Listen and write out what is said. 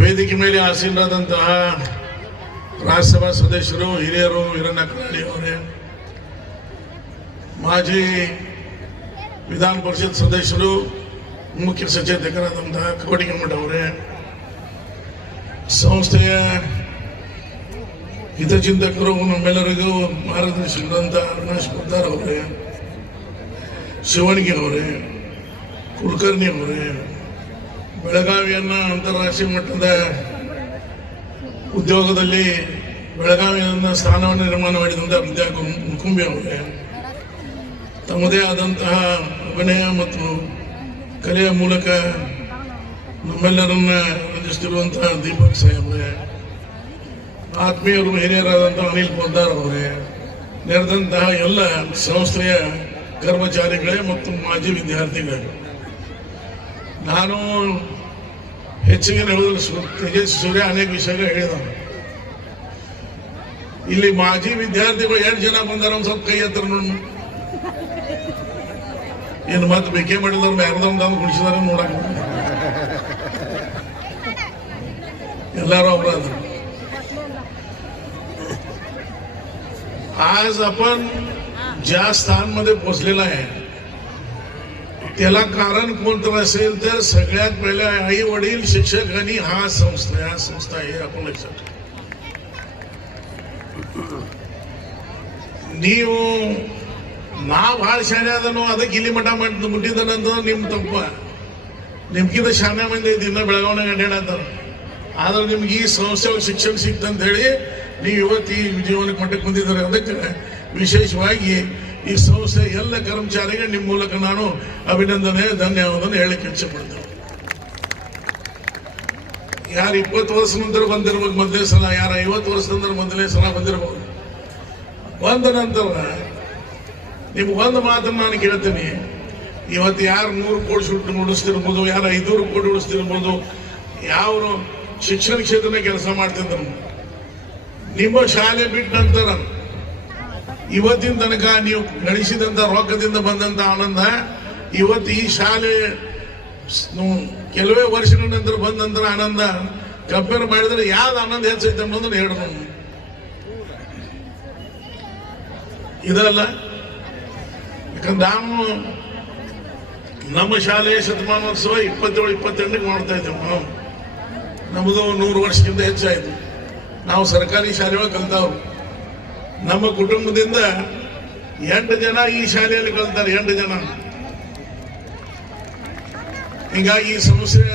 ವೇದಿಕೆ ಮೇಲೆ ಆಸೀನರಾದಂತಹ ರಾಜ್ಯಸಭಾ ಸದಸ್ಯರು, ಹಿರಿಯರು, ವೀರಣ್ಣ ಕರಾಡಿ ಅವರೇ, ಮಾಜಿ ವಿಧಾನ ಪರಿಷತ್ ಸದಸ್ಯರು, ಮುಖ್ಯ ಸಚೇತಕರಾದಂತಹ ಕೋಡಿಗೆಮಠ ಅವರೇ, ಸಂಸ್ಥೆಯ ಹಿತಚಿಂತಕರು, ನಮ್ಮೆಲ್ಲರಿಗೂ ಮಾರ್ಗದರ್ಶಕರಂತ ಅವಿನಾಶ್ ಪದ್ದಾರ್ ಅವರೇ, ಶಿವಣಿಗೆ ಅವರೇ, ಕುಲಕರ್ಣಿ ಅವರೇ, ಬೆಳಗಾವಿಯನ್ನ ಅಂತಾರಾಷ್ಟ್ರೀಯ ಮಟ್ಟದ ಉದ್ಯೋಗದಲ್ಲಿ ಬೆಳಗಾವಿಯನ್ನ ಸ್ಥಾನವನ್ನು ನಿರ್ಮಾಣ ಮಾಡಿದಂತಹ ವಿದ್ಯಾ ಮುಕುಂಬಿ ಅವರೇ, ತಮ್ಮದೇ ಆದಂತಹ ಅಭಿನಯ ಮತ್ತು ಕಲೆಯ ಮೂಲಕ ನಮ್ಮೆಲ್ಲರನ್ನ ರಂಜಿಸುತ್ತಿರುವಂತಹ ದೀಪಕ್ ಸಾಹೇಬ್ರೆ, ಆತ್ಮೀಯರು, ಹಿರಿಯರಾದಂತಹ ಅನಿಲ್ ಪದ್ದಾರ್ ಅವರೇ, ನೆರೆದಂತಹ ಎಲ್ಲ ಸಂಸ್ಥೆಯ ಕರ್ಮಚಾರಿಗಳೇ ಮತ್ತು ಮಾಜಿ ವಿದ್ಯಾರ್ಥಿಗಳೇ, ನಾನು ಹೆಚ್ಚಿಗೆ ಹೇಳೋದು ತೇಜಸ್ವಿ ಸೂರ್ಯ ಅನೇಕ ವಿಷಯಗಳು ಹೇಳಿದ. ಇಲ್ಲಿ ಮಾಜಿ ವಿದ್ಯಾರ್ಥಿಗಳು 2 ಜನ ಬಂದಾರ, ಒಂದು ಸ್ವಲ್ಪ ಕೈ ಹತ್ರ ನೋಡಿ. ಏನು ಮತ್ತೆ ಬೇಕೆ ಮಾಡಿದವ್ರು ಯಾರ್ದಂತ ಗುಡಿಸಿದಾರೆ ನೋಡಕ್ ಎಲ್ಲರೂ ಅವರಾದ್ರು. आज आपण ज्या स्थानमध्ये पोहोचलेला आहे त्याला कारण कोणतं असेल तर सगळ्यात पहिले आई वडील, शिक्षक आणि हा संस्था हे आपण लक्षात ನೀವು ಭಾಳ ಶಾನೆ ಅದನ್ನು ಅದಕ್ಕೆ ಇಲ್ಲಿ ಮಠ ಮುಟ್ಟಿದನಂತ ನಿಮ್ ತಪ್ಪ. ನಿಮ್ಗಿಂತ ಶಾನೆ ಮಂದಿ ದಿನ ಬೆಳಗಾವನಾಗ ಅಡ್ಡಾಡತ್ತಾರ. ಆದ್ರೆ ನಿಮ್ಗೆ ಈ ಸಂಸ್ಥೆ ಶಿಕ್ಷಣ ಸಿಕ್ತಂತ ಹೇಳಿ ನೀವು ಇವತ್ತು ಈ ಜೀವನಕ್ಕೆ ಮಟ್ಟಕ್ಕೆ ಬಂದಿದ್ದಾರೆ. ಅದಕ್ಕೆ ವಿಶೇಷವಾಗಿ ಈ ಸಂಸ್ಥೆ ಎಲ್ಲ ಕರ್ಮಚಾರಿಗಳು ನಿಮ್ಮ ಮೂಲಕ ನಾನು ಅಭಿನಂದನೆ, ಧನ್ಯವಾದವನ್ನು ಹೇಳಕ್ಕೆ ಇಚ್ಛೆ ಪಡ್ತೇನೆ. ಯಾರು 20 ವರ್ಷ ನಂತರ ಬಂದಿರ್ಬೇಕು ಮೊದಲನೇ ಸಲ, ಯಾರು 50 ವರ್ಷ ನಂತರ ಮೊದಲನೇ ಸಲ ಬಂದಿರಬಹುದು. ಬಂದ ನಂತರ ನಿಮ್ಗೆ ಒಂದು ಮಾತನ್ನು ನಾನು ಕೇಳ್ತೀನಿ. ಇವತ್ತು ಯಾರು 100 ಕೋಟಿ ಸುಟ್ಟು ಉಳಿಸ್ತಿರ್ಬೋದು, ಯಾರು 500 ಕೋಟಿ ಉಳಿಸ್ತಿರ್ಬೋದು, ಯಾವ ಶಿಕ್ಷಣ ಕ್ಷೇತ್ರನ ಕೆಲಸ ಮಾಡ್ತಿದ್ರು. ನಿಮ್ಮ ಶಾಲೆ ಬಿಟ್ಟ ನಂತರ ಇವತ್ತಿನ ತನಕ ನೀವು ಗಳಿಸಿದಂತ ರೊಕ್ಕದಿಂದ ಬಂದಂತ ಆನಂದ, ಇವತ್ತು ಈ ಶಾಲೆ ಕೆಲವೇ ವರ್ಷಗಳ ನಂತರ ಬಂದ ನಂತರ ಆನಂದ ಕಂಪೇರ್ ಮಾಡಿದ್ರೆ ಯಾವ್ದು ಆನಂದ ಹೆಚ್ಚೈತೆ ಅನ್ನೋದನ್ನ ಹೇಳೋಣ. ಇದಲ್ಲ, ಯಾಕಂದ್ರೆ ನಾವು ನಮ್ಮ ಶಾಲೆಯ ಶತಮಾನೋತ್ಸವ 27-28 ಮಾಡ್ತಾ ಇದ್ದೇವೆ. ನಮ್ಮದು 100 ವರ್ಷಕ್ಕಿಂತ ಹೆಚ್ಚಾಯ್ತು. ನಾವು ಸರ್ಕಾರಿ ಶಾಲೆಯೊಳಗೆ ಕಲ್ತಾವ್ರು. ನಮ್ಮ ಕುಟುಂಬದಿಂದ 8 ಜನ ಈ ಶಾಲೆಯಲ್ಲಿ ಕಲ್ತಾರೆ, 8 ಜನ. ಹೀಗಾಗಿ ಈ ಸಮಸ್ಯೆ